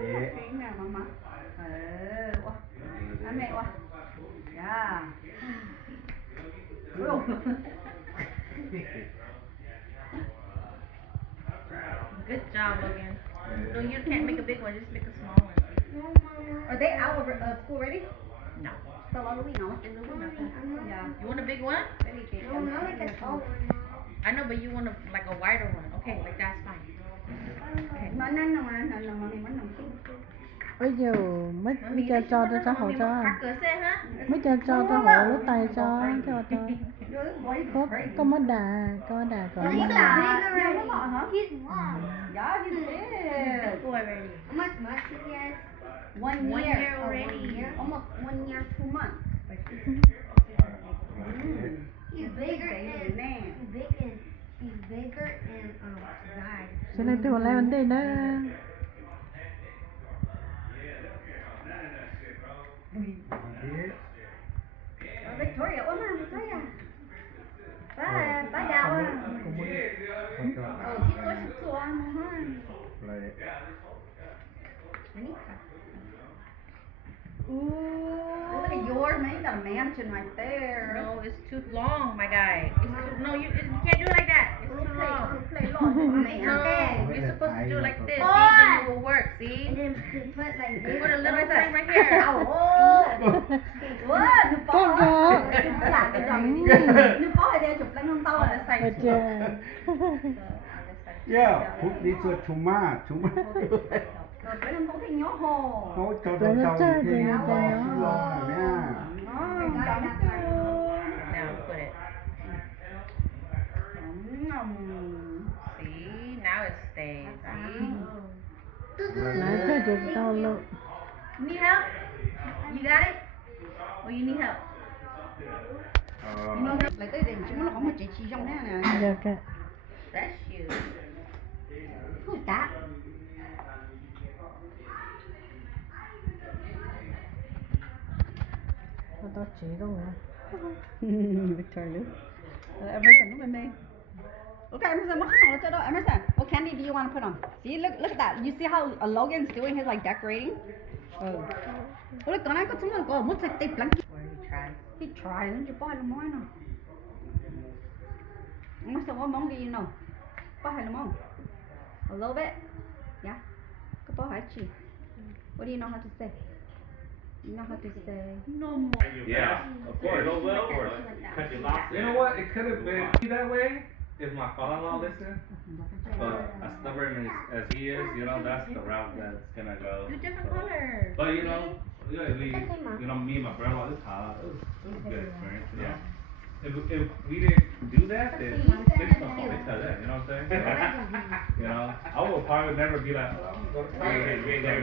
Tiếng nào mà anh mẹ quá. Yeah. Good job, Logan. No, you can't make a big one. Just make a small one. Are they out of school already? No. Still on the week, no? Yeah. You want a big one? No, not like a tall one. I know, but you want like a wider one. Okay, like that's fine. Okay. Nó nằm Bây giờ mới cho họ cho Cửa xe hả? mới cho họ lấy tay cho có mất đà có đà có He's mất so đà big already. He's long. Yeah, he's big. Boy already. How much muscle he has? 1 year. 1 year already. 1 year. Almost 1 year, 2 months. He's bigger and Man. he's bigger and size. cho nên tôi lấy vấn đề đó Victoria, ôm mà Victoria. Ba đào à. Chị tôi ăn mà ha. Ooh, look at yours, man. You got a mansion right there. No, it's too long, my guy. No, you can't do it like that. It's too long. Play long. No, you're supposed to do it like this. See, Oh. then it will work. See? And then put like this. Put a little thing right here. What? Nước bò hả? Dạ, cái trò gì đi. Nước bò hay đeo chụp lên không tao On à? the side But too. Yeah, put this tomato. Rồi phải không có cái nhó hồ. Nấu cho thì lo nha. Now put it. See? Now it stays. See? nói cho được tao luôn You need help? You got it? Or you need help? Lại tới đây chúng nó không có chị trong thế này. được ạ Bless you. Who's that? tao chỉ đâu rồi Victoria. Emerson, look at me. Okay, Emerson, what kind of Emerson, what candy do you want to put on? See, look at that. You see how Logan's doing his like decorating? Oh. Look, con ai có chúng nó có một cái tip lắm. He tried, and you buy the more now. Emerson, what mom do you know? Buy the mom. A little bit. Yeah. Cái bao hả chị? What do you know how to say? You know how to say? No more. Yeah, of course. Go well or cut your locks. You know what? It could have been that way if my father-in-law listened. But as stubborn as he is, you know, that's the route that's gonna go. Do different colors. But you know, yeah, me and my brother-in-law, it was a good experience. Yeah. If we didn't do that, then it's not that. You know what I'm saying? So, you know, I would probably never be like, oh, I'm gonna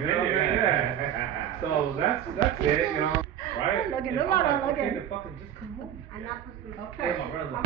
go yeah. So that's it. You know, right? Look at If look I'm at like, look okay, at. then fucking just come home. I'm not supposed to. Hey, my brother.